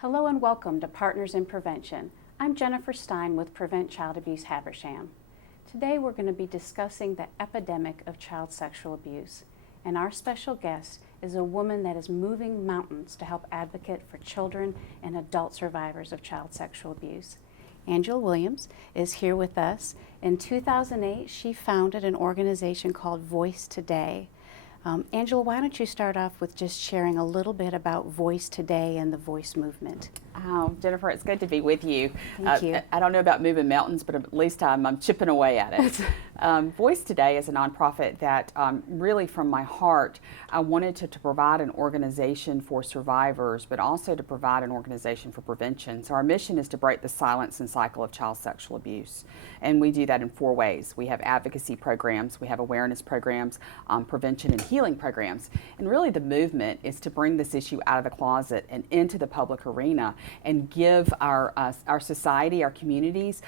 Hello and welcome to Partners in Prevention. I'm Jennifer Stein with Prevent Child Abuse Habersham. Today we're going to be discussing the epidemic of child sexual abuse. And our special guest is a woman that is moving mountains to help advocate for children and adult survivors of child sexual abuse. Angela Williams is here with us. In 2008, she founded an organization called Voice Today. Angela, why don't you start off with just sharing a little bit about Voice Today and the Voice movement? Jennifer, it's good to be with you. Thank you. I don't know about moving mountains, but at least I'm chipping away at it. Voice Today is a nonprofit that really from my heart, I wanted to provide an organization for survivors, but also to provide an organization for prevention. So our mission is to break the silence and cycle of child sexual abuse. And we do that in 4 ways. We have advocacy programs, we have awareness programs, prevention and healing programs. And really the movement is to bring this issue out of the closet and into the public arena and give our society, our communities,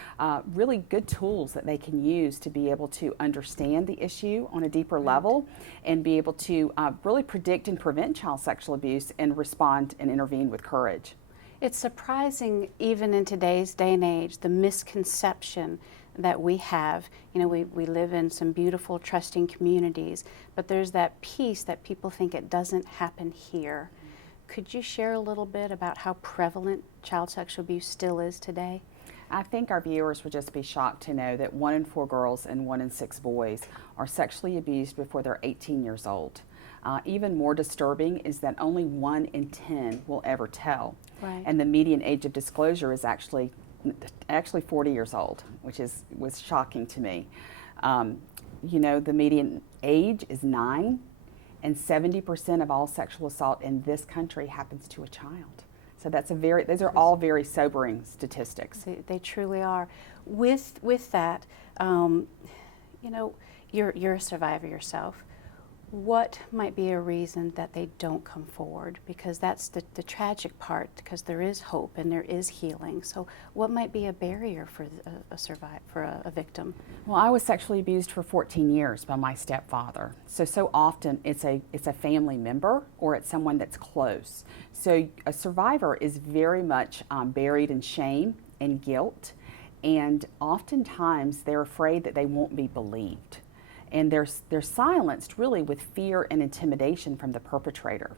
really good tools that they can use to be able to understand the issue on a deeper level and be able to really predict and prevent child sexual abuse and respond and intervene with courage. It's surprising, even in today's day and age, the misconception that we have. You know, we live in some beautiful, trusting communities, but there's that piece that people think it doesn't happen here. Could you share a little bit about how prevalent child sexual abuse still is today? I think our viewers would just be shocked to know that 1 in 4 girls and 1 in 6 boys are sexually abused before they're 18 years old. Even more disturbing is that only 1 in 10 will ever tell. Right. And the median age of disclosure is actually 40 years old, which was shocking to me. You know, the median age is 9, and 70% of all sexual assault in this country happens to a child. So those are all very sobering statistics. They truly are. With that, you know, you're a survivor yourself. What might be a reason that they don't come forward? Because that's the tragic part, because there is hope and there is healing. So what might be a barrier for a victim? Well, I was sexually abused for 14 years by my stepfather. So often it's a family member or it's someone that's close. So a survivor is very much buried in shame and guilt, and oftentimes they're afraid that they won't be believed. And they're silenced really with fear and intimidation from the perpetrator,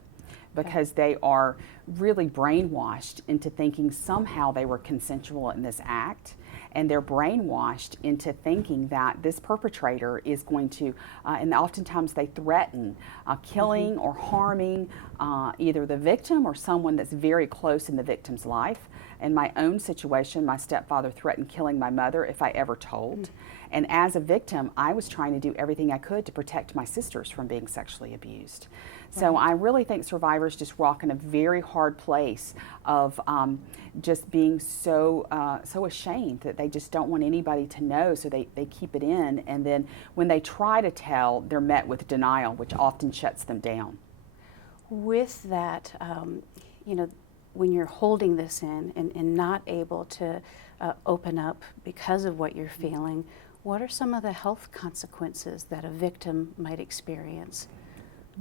because they are really brainwashed into thinking somehow they were consensual in this act, and they're brainwashed into thinking that this perpetrator is going to, and oftentimes they threaten killing or harming either the victim or someone that's very close in the victim's life. In my own situation, my stepfather threatened killing my mother if I ever told. And as a victim, I was trying to do everything I could to protect my sisters from being sexually abused. So I really think survivors just walk in a very hard place of just being so ashamed that they just don't want anybody to know, so they keep it in. And then when they try to tell, they're met with denial, which often shuts them down. With that, you know, when you're holding this in and not able to open up because of what you're feeling, what are some of the health consequences that a victim might experience?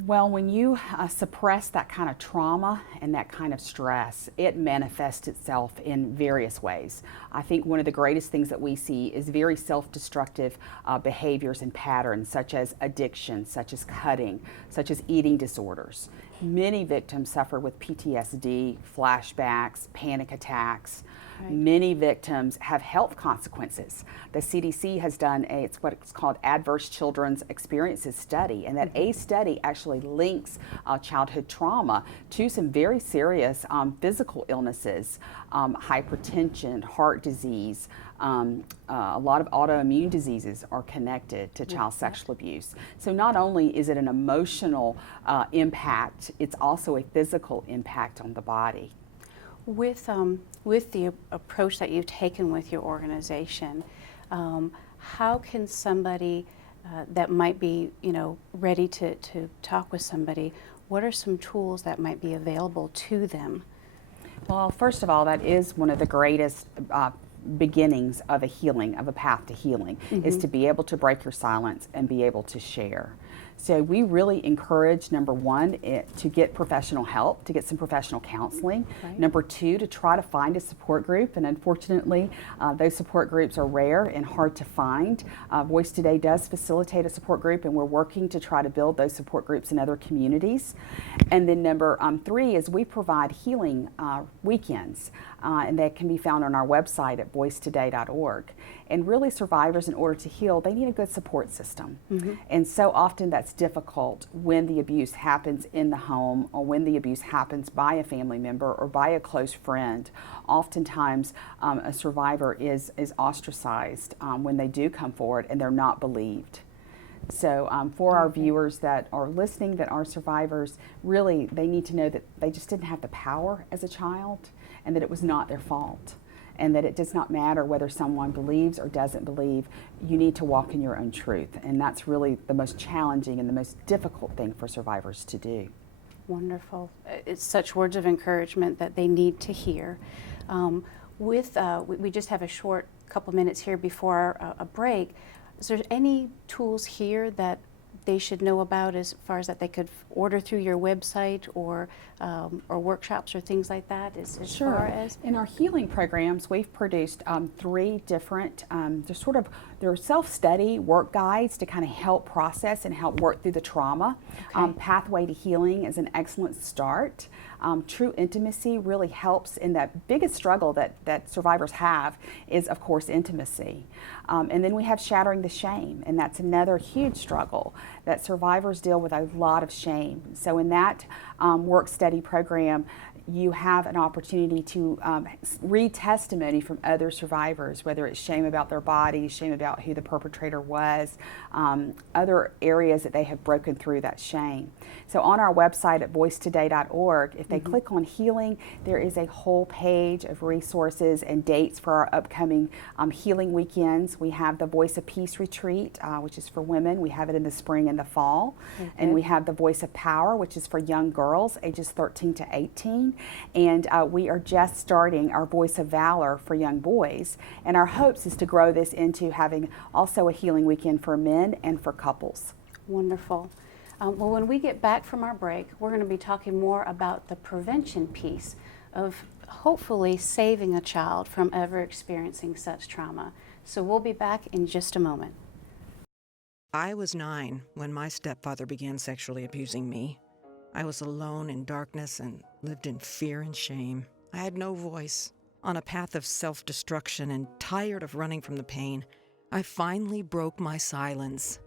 Well, when you suppress that kind of trauma and that kind of stress, it manifests itself in various ways. I think one of the greatest things that we see is very self-destructive behaviors and patterns, such as addiction, such as cutting, such as eating disorders. Many victims suffer with PTSD, flashbacks, panic attacks. Right. Many victims have health consequences. The CDC has done it's what's called Adverse Children's Experiences Study, and that A study actually links childhood trauma to some very serious physical illnesses, hypertension, heart disease. A lot of autoimmune diseases are connected to child sexual abuse. So not only is it an emotional impact, it's also a physical impact on the body. With the approach that you've taken with your organization, how can somebody that might be, you know, ready to talk with somebody, what are some tools that might be available to them? Well, first of all, that is one of the greatest beginnings of a healing, of a path to healing, is to be able to break your silence and be able to share. So we really encourage, number one, to get professional help, to get some professional counseling. Right. Number two, to try to find a support group, and unfortunately, those support groups are rare and hard to find. Voice Today does facilitate a support group, and we're working to try to build those support groups in other communities. And then number three is we provide healing weekends, and that can be found on our website at voicetoday.org. And really, survivors, in order to heal, they need a good support system. Mm-hmm. And so often that's difficult when the abuse happens in the home, or when the abuse happens by a family member or by a close friend. Oftentimes, a survivor is ostracized when they do come forward and they're not believed. So for our viewers that are listening that are survivors, really they need to know that they just didn't have the power as a child, and that it was not their fault, and that it does not matter whether someone believes or doesn't believe. You need to walk in your own truth, and that's really the most challenging and the most difficult thing for survivors to do. Wonderful. It's such words of encouragement that they need to hear. We just have a short couple minutes here before a break. Is there any tools here that they should know about, as far as that they could order through your website, or workshops or things like that? Sure. Far as in our healing programs, we've produced 3 different, they're self-study work guides to kind of help process and help work through the trauma. Okay. Pathway to Healing is an excellent start. True Intimacy really helps in that biggest struggle that survivors have is, of course, intimacy. And then we have Shattering the Shame, and that's another huge struggle that survivors deal with, a lot of shame. So in that work study program, you have an opportunity to read testimony from other survivors, whether it's shame about their bodies, shame about who the perpetrator was, other areas that they have broken through that shame. So on our website at voicetoday.org, if they click on healing, there is a whole page of resources and dates for our upcoming healing weekends. We have the Voice of Peace retreat, which is for women. We have it in the spring and the fall. And we have the Voice of Power, which is for young girls ages 13 to 18. And we are just starting our Voice of Valor for young boys. And our hopes is to grow this into having also a healing weekend for men and for couples. Wonderful. Well, when we get back from our break, we're going to be talking more about the prevention piece of hopefully saving a child from ever experiencing such trauma. So we'll be back in just a moment. I was 9 when my stepfather began sexually abusing me. I was alone in darkness and lived in fear and shame. I had no voice. On a path of self-destruction and tired of running from the pain, I finally broke my silence.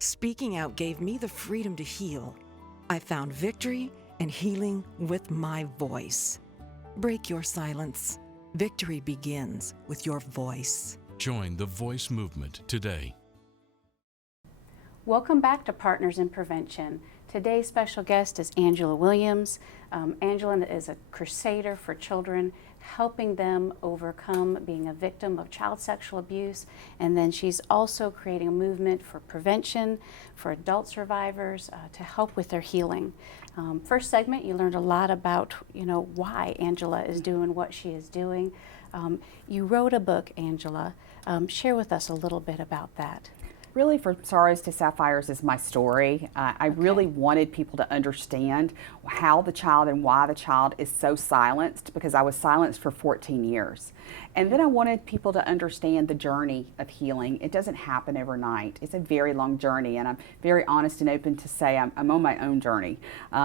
Speaking out gave me the freedom to heal. I found victory and healing with my voice. Break your silence. Victory begins with your voice. Join the Voice movement today. Welcome back to Partners in Prevention. Today's special guest is Angela Williams. Angela is a crusader for children, helping them overcome being a victim of child sexual abuse. And then she's also creating a movement for prevention for adult survivors to help with their healing. First segment, you learned a lot about, why Angela is doing what she is doing. You wrote a book, Angela. Share with us a little bit about that. Really, From Sorrows to Sapphires is my story. I really wanted people to understand how the child and why the child is so silenced, because I was silenced for 14 years. And then I wanted people to understand the journey of healing. It doesn't happen overnight. It's a very long journey, and I'm very honest and open to say I'm on my own journey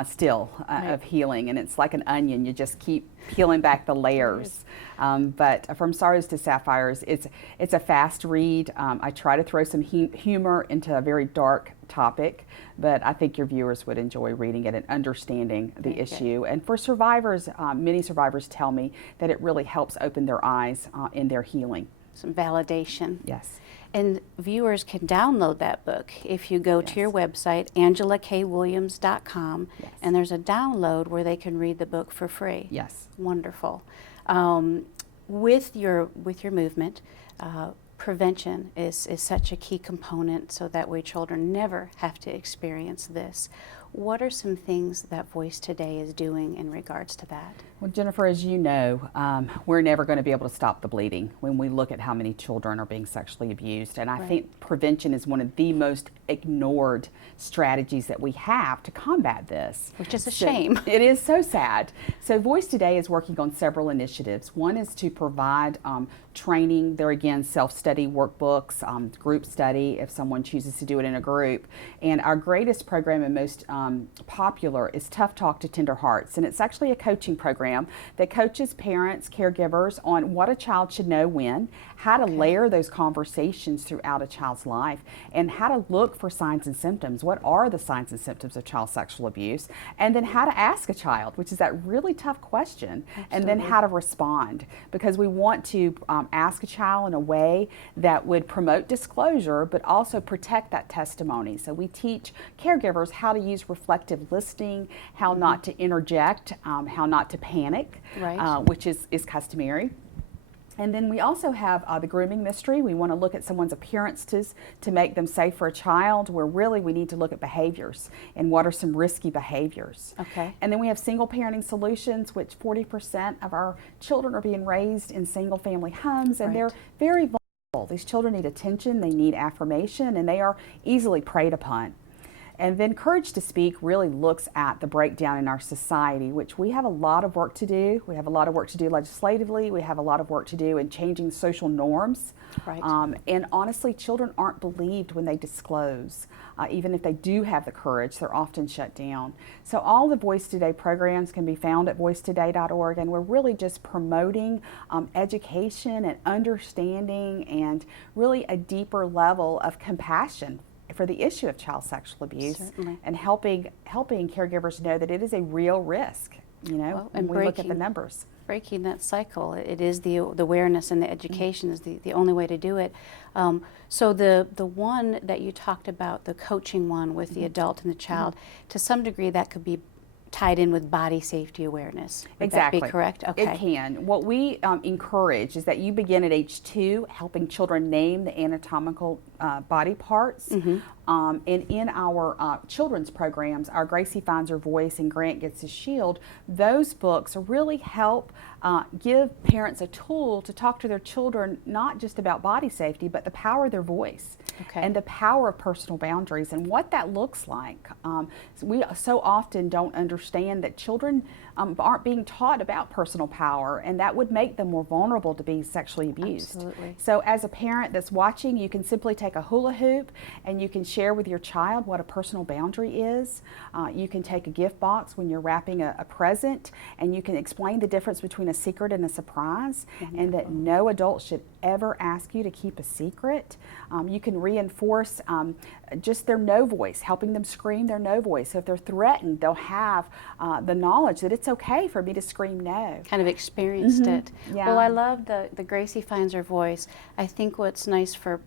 still of healing, and it's like an onion. You just keep peeling back the layers. But From Sorrows to Sapphires, it's a fast read. I try to throw some humor into a very dark topic, but I think your viewers would enjoy reading it and understanding the issue. And for survivors, many survivors tell me that it really helps open their eyes in their healing. Some validation. Yes. And viewers can download that book if you go to your website, angelakwilliams.com, and there's a download where they can read the book for free. Yes. Wonderful. With your movement, prevention is such a key component, so that way children never have to experience this. What are some things that Voice Today is doing in regards to that? Well, Jennifer, as you know, we're never going to be able to stop the bleeding when we look at how many children are being sexually abused. And I think prevention is one of the most ignored strategies that we have to combat this. Which is a shame. It is so sad. So Voice Today is working on several initiatives. One is to provide training. There again, self-study workbooks, group study if someone chooses to do it in a group. And our greatest program and most popular is Tough Talk to Tender Hearts. And it's actually a coaching program that coaches parents, caregivers on what a child should know when, how to layer those conversations throughout a child's life, and how to look for signs and symptoms. What are the signs and symptoms of child sexual abuse? And then how to ask a child, which is that really tough question, and then how to respond. Because we want to ask a child in a way that would promote disclosure, but also protect that testimony. So we teach caregivers how to use reflective listening, how not to interject, how not to panic, which is customary. And then we also have the grooming mystery. We want to look at someone's appearances to make them safe for a child, where really we need to look at behaviors and what are some risky behaviors. Okay. And then we have single parenting solutions, which 40% of our children are being raised in single family homes, and they're very vulnerable. These children need attention, they need affirmation, and they are easily preyed upon. And then Courage to Speak really looks at the breakdown in our society, which we have a lot of work to do. We have a lot of work to do legislatively. We have a lot of work to do in changing social norms. And honestly, children aren't believed when they disclose. Even if they do have the courage, they're often shut down. So all the Voice Today programs can be found at voicetoday.org, and we're really just promoting education and understanding and really a deeper level of compassion for the issue of child sexual abuse. Certainly. And helping caregivers know that it is a real risk, and we look at the numbers. Breaking that cycle, it is the awareness and the education is the only way to do it. So the one that you talked about, the coaching one with the adult and the child, to some degree that could be tied in with body safety awareness. Would that be correct? Okay. It can. What we encourage is that you begin at age 2, helping children name the anatomical body parts. And in our children's programs, our Gracie Finds Her Voice and Grant Gets His Shield, those books really help give parents a tool to talk to their children, not just about body safety, but the power of their voice and the power of personal boundaries and what that looks like. We so often don't understand that children aren't being taught about personal power, and that would make them more vulnerable to be sexually abused. Absolutely. So as a parent that's watching, you can simply take a hula hoop and you can share with your child what a personal boundary is. You can take a gift box when you're wrapping a present, and you can explain the difference between a secret and a surprise, and that no adult should ever ask you to keep a secret. You can reinforce just their no voice, helping them scream their no voice. So if they're threatened, they'll have the knowledge that it's okay for me to scream no. Kind of experienced it. Yeah. Well, I love the Gracie Finds Her Voice. I think what's nice for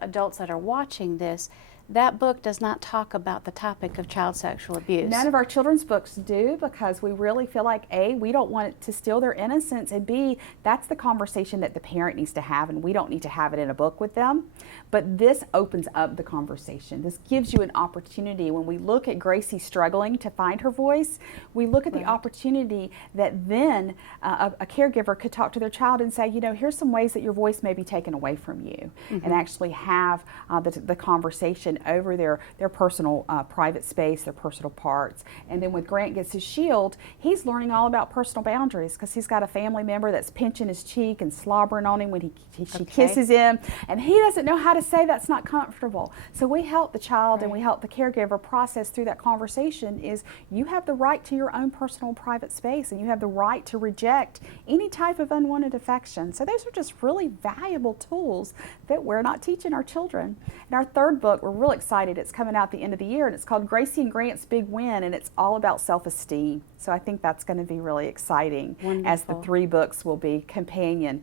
adults that are watching this, that book does not talk about the topic of child sexual abuse. None of our children's books do, because we really feel like, A, we don't want it to steal their innocence, and B, that's the conversation that the parent needs to have, and we don't need to have it in a book with them. But this opens up the conversation. This gives you an opportunity. When we look at Gracie struggling to find her voice, we look at the opportunity that then a caregiver could talk to their child and say, here's some ways that your voice may be taken away from you, and actually have the conversation over their personal private space, their personal parts. And then with Grant Gets His Shield, he's learning all about personal boundaries, because he's got a family member that's pinching his cheek and slobbering on him when she kisses him, and he doesn't know how to say that's not comfortable. So we help the child and we help the caregiver process through that conversation is you have the right to your own personal private space, and you have the right to reject any type of unwanted affection. So those are just really valuable tools that we're not teaching our children. And our third book, we're really excited. It's coming out at the end of the year, and it's called Gracie and Grant's Big Win, and it's all about self-esteem. So I think that's going to be really exciting. Wonderful. As the 3 books will be companion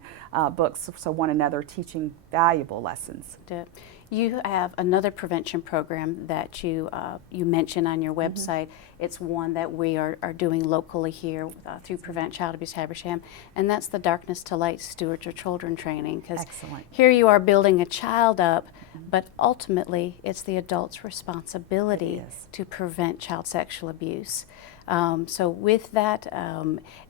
books, so one another teaching valuable lessons. You have another prevention program that you mentioned on your website. It's one that we are doing locally here through Prevent Child Abuse Habersham, and that's the Darkness to Light Stewards of Children training. Because here you are building a child up, but ultimately it's the adult's responsibility to prevent child sexual abuse. So with that,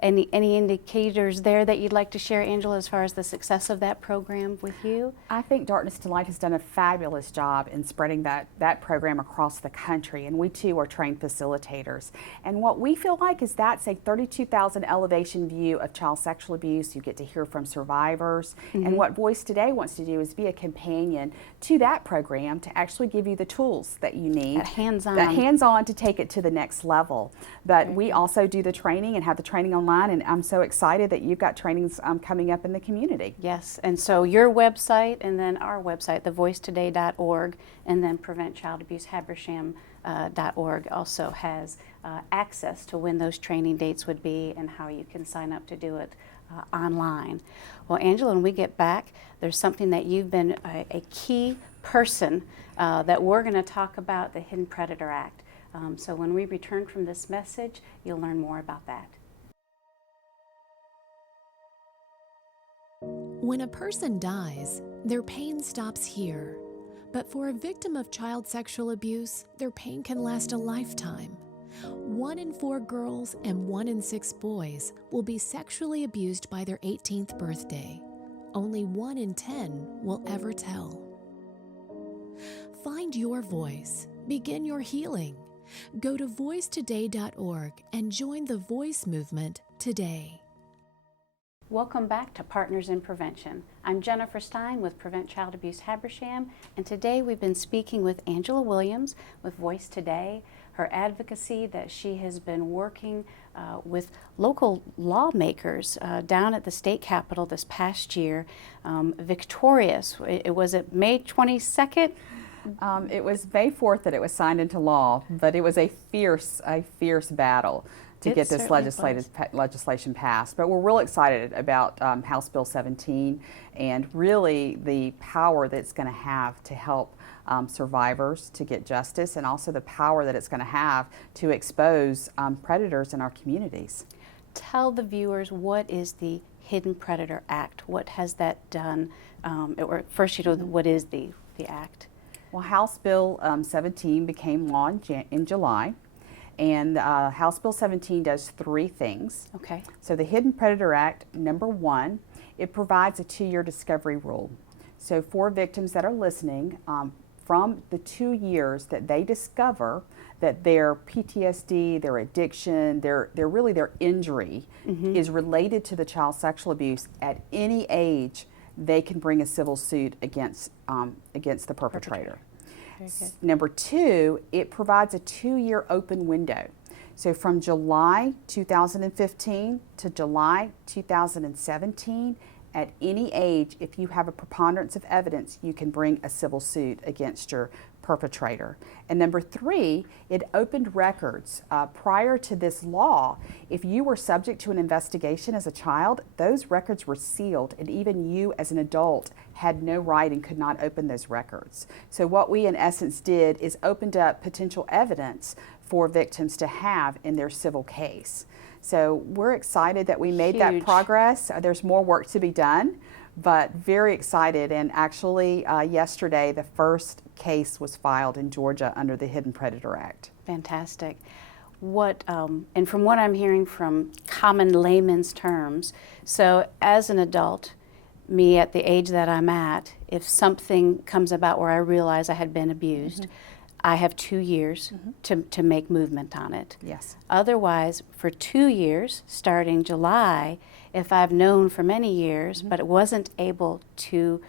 any indicators there that you'd like to share, Angela, as far as the success of that program with you? I think Darkness to Light has done a fabulous job in spreading that program across the country, and we too are trained facilitators. And what we feel like is that's a 32,000 elevation view of child sexual abuse. You get to hear from survivors, and what Voice Today wants to do is be a companion to that program to actually give you the tools that you need. Hands-on to take it to the next level. But we also do the training and have the training online, and I'm so excited that you've got trainings coming up in the community. Yes, and so your website and then our website, thevoicetoday.org, and then PreventChildAbuseHabersham.org also has access to when those training dates would be and how you can sign up to do it online. Well, Angela, when we get back, there's something that you've been a key person that we're going to talk about, the Hidden Predator Act. So when we return from this message, you'll learn more about that. When a person dies, their pain stops here. But for a victim of child sexual abuse, their pain can last a lifetime. 1 in 4 girls and 1 in 6 boys will be sexually abused by their 18th birthday. Only 1 in 10 will ever tell. Find your voice. Begin your healing. Go to voicetoday.org and join the Voice movement today. Welcome back to Partners in Prevention. I'm Jennifer Stein with Prevent Child Abuse Habersham, and today we've been speaking with Angela Williams with Voice Today, her advocacy that she has been working with local lawmakers down at the state capitol this past year, victorious. It was at May 22nd? It was May 4th that it was signed into law, but it was a fierce battle to get this legislation passed. But we're real excited about House Bill 17 and really the power that it's going to have to help survivors to get justice, and also the power that it's going to have to expose predators in our communities. Tell the viewers, what is the Hidden Predator Act? What has that done? Or first, what is the act? Well, House Bill 17 became law in July, and House Bill 17 does 3 things. Okay. So the Hidden Predator Act, number 1, it provides a 2-year discovery rule. So for victims that are listening, from the 2 years that they discover that their PTSD, their addiction, their injury is related to the child sexual abuse, at any age they can bring a civil suit against the perpetrator. Number 2, it provides a 2-year open window. So from July 2015 to July 2017, at any age, if you have a preponderance of evidence, you can bring a civil suit against your perpetrator. And number 3, it opened records. Prior to this law, if you were subject to an investigation as a child, those records were sealed, and even you as an adult had no right and could not open those records. So what we in essence did is opened up potential evidence for victims to have in their civil case. So we're excited that we made that progress. There's more work to be done, but very excited. And actually yesterday the first case was filed in Georgia under the Hidden Predator Act. Fantastic. And from what I'm hearing from common layman's terms, so as an adult, me at the age that I'm at, if something comes about where I realize I had been abused, I have 2 years to make movement on it. Yes. Otherwise, for 2 years, starting July, if I've known for many years, but it wasn't able to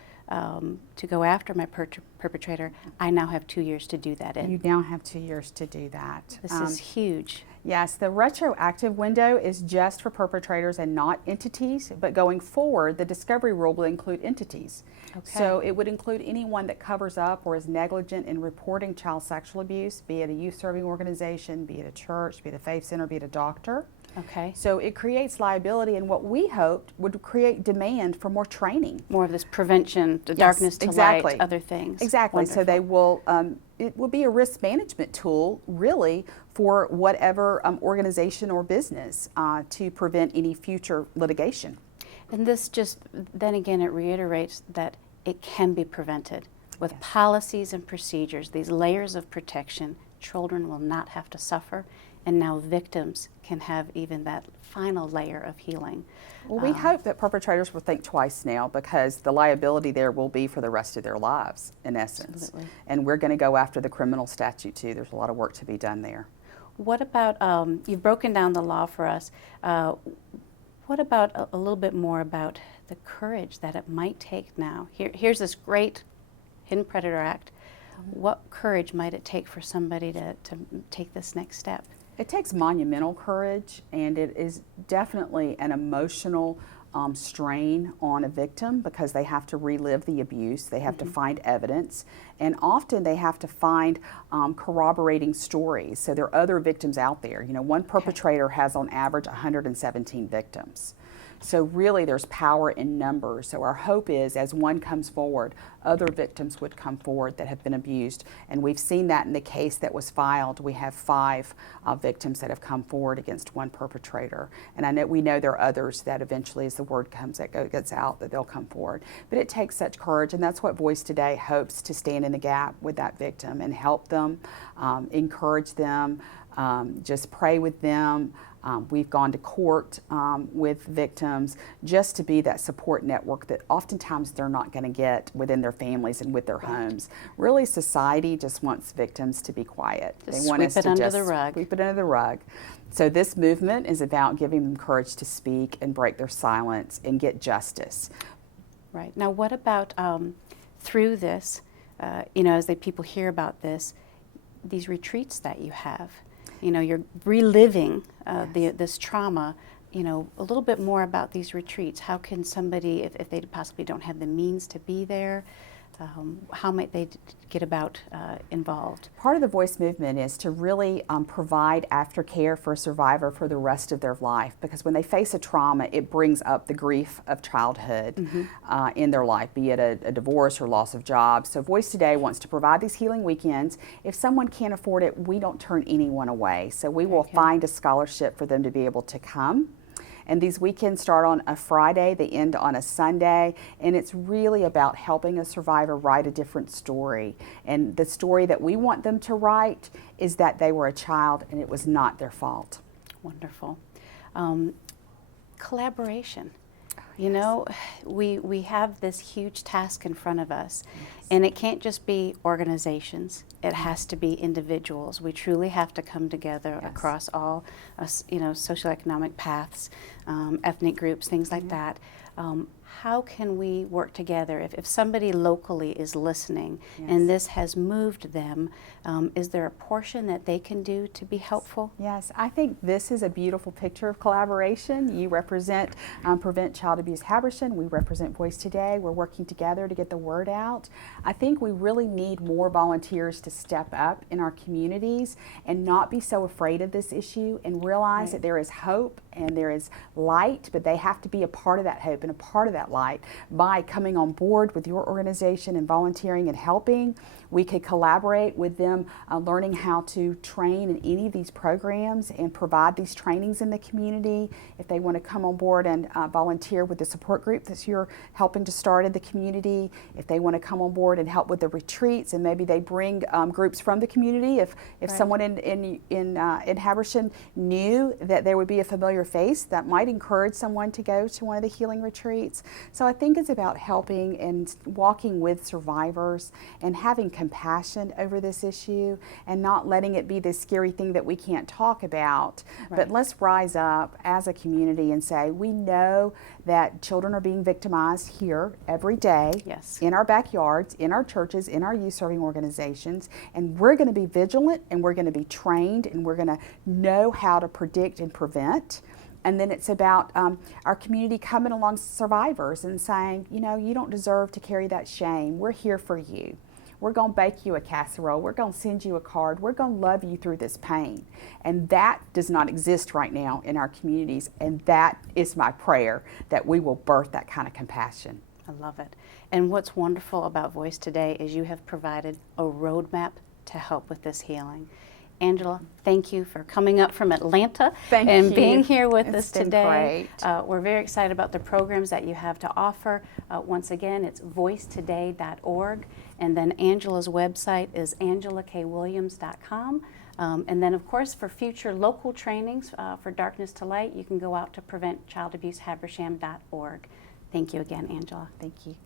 go after my perpetrator, I now have 2 years to do that in. You now have 2 years to do that. This is huge. Yes, the retroactive window is just for perpetrators and not entities, but going forward, the discovery rule will include entities. Okay. So it would include anyone that covers up or is negligent in reporting child sexual abuse, be it a youth serving organization, be it a church, be it a faith center, be it a doctor. Okay. So it creates liability, and what we hoped would create demand for more training. More of this prevention, the Yes, darkness to exactly. light, other things. Exactly. So they will, it will be a risk management tool, really, for whatever organization or business to prevent any future litigation. And this just, then again, it reiterates that it can be prevented. With Yes. policies and procedures, these layers of protection, children will not have to suffer, and now victims can have even that final layer of healing. Well, we hope that perpetrators will think twice now, because the liability there will be for the rest of their lives, in essence. Absolutely. And we're going to go after the criminal statute, too. There's a lot of work to be done there. What about, you've broken down the law for us, what about a little bit more about the courage that it might take now? Here's this great Hidden Predator Act. What courage might it take for somebody to take this next step? It takes monumental courage, and it is definitely an emotional strain on a victim, because they have to relive the abuse, they have to find evidence, and often they have to find corroborating stories. So there are other victims out there. You know, one perpetrator has on average 117 victims. So really there's power in numbers. So our hope is, as one comes forward, other victims would come forward that have been abused. And we've seen that in the case that was filed. We have 5 victims that have come forward against one perpetrator. And I know we know there are others that eventually, as the word gets out, that they'll come forward. But it takes such courage, and that's what Voice Today hopes to stand in the gap with that victim and help them, encourage them, just pray with them. We've gone to court with victims, just to be that support network that oftentimes they're not going to get within their families and with their homes. Really, society just wants victims to be quiet. Just they want us sweep it to under just the rug. sweep it under the rug. So this movement is about giving them courage to speak and break their silence and get justice. Right. Now, what about through this, you know, as people hear about this, these retreats that you have? You know, you're reliving this trauma. You know, a little bit more about these retreats. How can somebody, if they possibly don't have the means to be there, how might they get about involved? Part of the Voice movement is to really provide aftercare for a survivor for the rest of their life, because when they face a trauma, it brings up the grief of childhood in their life, be it a divorce or loss of job. So Voice Today wants to provide these healing weekends. If someone can't afford it, we don't turn anyone away. So we will find a scholarship for them to be able to come. And these weekends start on a Friday, they end on a Sunday, and it's really about helping a survivor write a different story. And the story that we want them to write is that they were a child and it was not their fault. Wonderful. Collaboration. You know, we have this huge task in front of us, and it can't just be organizations. It has to be individuals. We truly have to come together across all, you know, socioeconomic paths, ethnic groups, things like that. How can we work together? If somebody locally is listening and this has moved them, is there a portion that they can do to be helpful? Yes, I think this is a beautiful picture of collaboration. You represent Prevent Child Abuse Habersham. We represent Voice Today. We're working together to get the word out. I think we really need more volunteers to step up in our communities and not be so afraid of this issue, and realize that there is hope and there is light, but they have to be a part of that hope and a part of that light by coming on board with your organization and volunteering and helping. We could collaborate with them, learning how to train in any of these programs and provide these trainings in the community. If they want to come on board and volunteer with the support group that you're helping to start in the community, if they want to come on board and help with the retreats, and maybe they bring groups from the community. If someone in Habersham knew that there would be a familiar face, that might encourage someone to go to one of the healing retreats. So I think it's about helping and walking with survivors and having compassion over this issue, and not letting it be this scary thing that we can't talk about. But let's rise up as a community and say, we know that children are being victimized here every day, in our backyards, in our churches, in our youth serving organizations, and we're going to be vigilant, and we're going to be trained, and we're going to know how to predict and prevent. And then it's about our community coming along survivors and saying, you know, you don't deserve to carry that shame. We're here for you. we're going to bake you a casserole, we're going to send you a card, we're going to love you through this pain. And that does not exist right now in our communities, and that is my prayer, that we will birth that kind of compassion. I love it. And what's wonderful about Voice Today is you have provided a roadmap to help with this healing. Angela, thank you for coming up from Atlanta and being here with us today. We're very excited about the programs that you have to offer. Once again, it's voicetoday.org, and then Angela's website is angelakwilliams.com. And then, of course, for future local trainings for Darkness to Light, you can go out to preventchildabusehabersham.org. Thank you again, Angela. Thank you.